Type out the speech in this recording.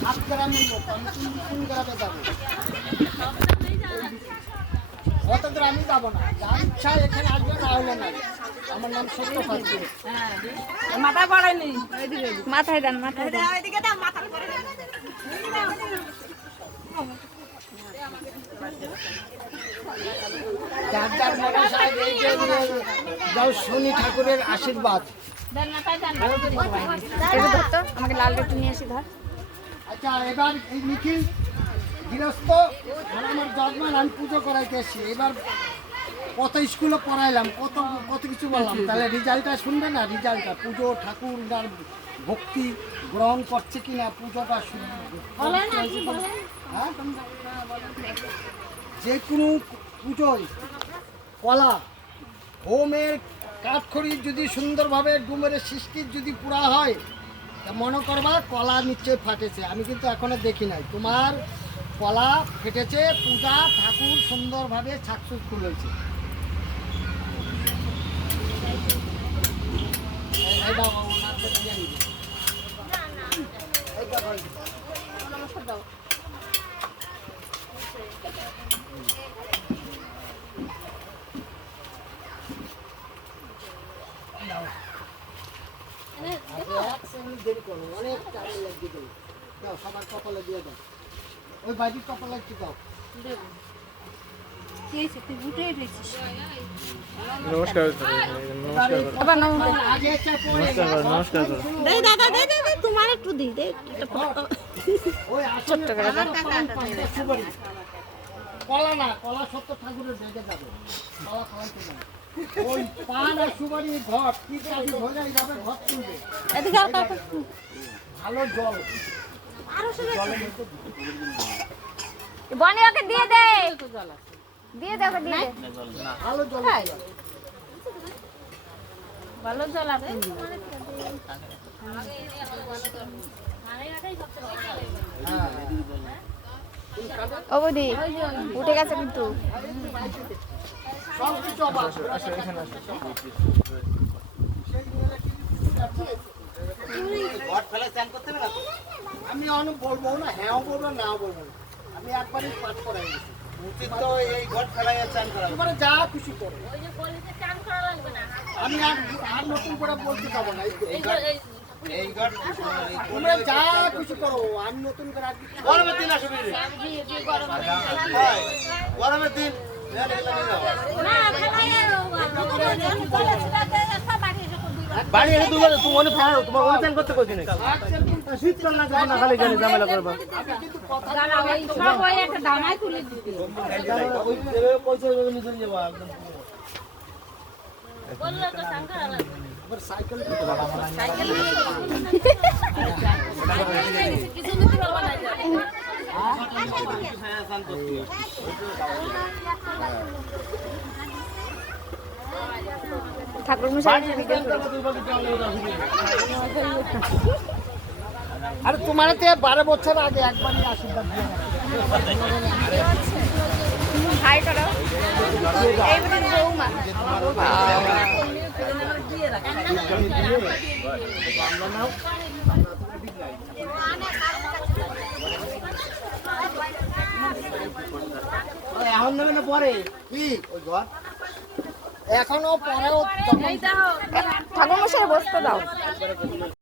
সাত গ্রামের লোক আমি কোন গ্রামে যাবো? অত গ্রামে যাবো না, যার ইচ্ছা এখানে আসবে, না হলে না। আমার নাম সত্য ফাঁসি। মাথায় পড়েনি, মাথায় দেন, মাথায় দেন। যার যার মনে চায় এই যে যাও শনি ঠাকুরের আশীর্বাদ। আমাকে লাল একটু নিয়ে আসি ধর। আচ্ছা, এবার এই নিখিল গৃহস্থ আমার যজমান, আমি পুজো করাইতে এসেছি। এবার কত স্কুলে পড়াইলাম, কত কত কিছু বললাম, তাহলে রেজাল্টটা শুনবে না? রিজাল্টটা পুজো ঠাকুর ভক্তি গ্রহণ করছে কিনা, পুজোটা হ্যাঁ, যে কোনো পুজোয় কলা হোমের কাঠখড়ি যদি সুন্দরভাবে ডুমের সৃষ্টির যদি পুরা হয়, তা মনে করবা কলা নিশ্চয়ই ফাটেছে। আমি কিন্তু এখনো দেখি নাই তোমার কলা ফেটেছে, পূজা ঠাকুর সুন্দরভাবে সাকসেসফুল হয়েছে। অনেক টাইম লাগিয়ে দেবো। দাও, সবার কপালে দিয়ে দাও, ওই বাড়ির কপালে একটু দাও। নমস্কার। তোমার একটু দিই দে, ছোট্ট করে কলা না, কলা সত্য ঠাকুরের বেগে যাবে, কলা ফলাইতে যাবে। ওই পান আর সুপারি ঘট কি কাজ হয়ে যাবে, ঘট তুলবে। ভালো জল বনি ওকে দিয়ে দে, দিয়ে দে, ওকে দিয়ে দে। ভালো জল ভালো জল আছে। ও বৌদি উঠে গেছে কিন্তু। আমি অনেক বলবো না, হ্যাঁ বলবো না, বলবো না, আমি একবারই পাঠ করাই গেছি। উচিত তো এই ঘট ফেলাই চান করা, যা খুশি করো। আমি আর নতুন করে বলতে যাবো না, এই ঘট তোমরা যা খুশি করো, আমি নতুন করে গরমের দিন আসবে, গরমের দিন বাড়ি এসে তুমি মনে ফাড়ো, তোমার অনুষ্ঠান করতে কইছি না, শীতকাল না যখন না খালি জানি ঝামেলা করবা। একটা দামাই তুলে দিতে ওই পয়সা নিয়ে চলে যাবো একদম। বললো তো শঙ্কর আলাদা সাইকেল সাইকেল কিছু নিতে পারবা না। ঠাকুর মশাই আরে তোমার 12 বছর আগে একবারই আশীর্বাদ দিয়ে হাই করো। এই বৌমা এখন নেবে না পরে কি ওই ঘর এখনো পরেও ঠাকুর মশাই বসতে দাও।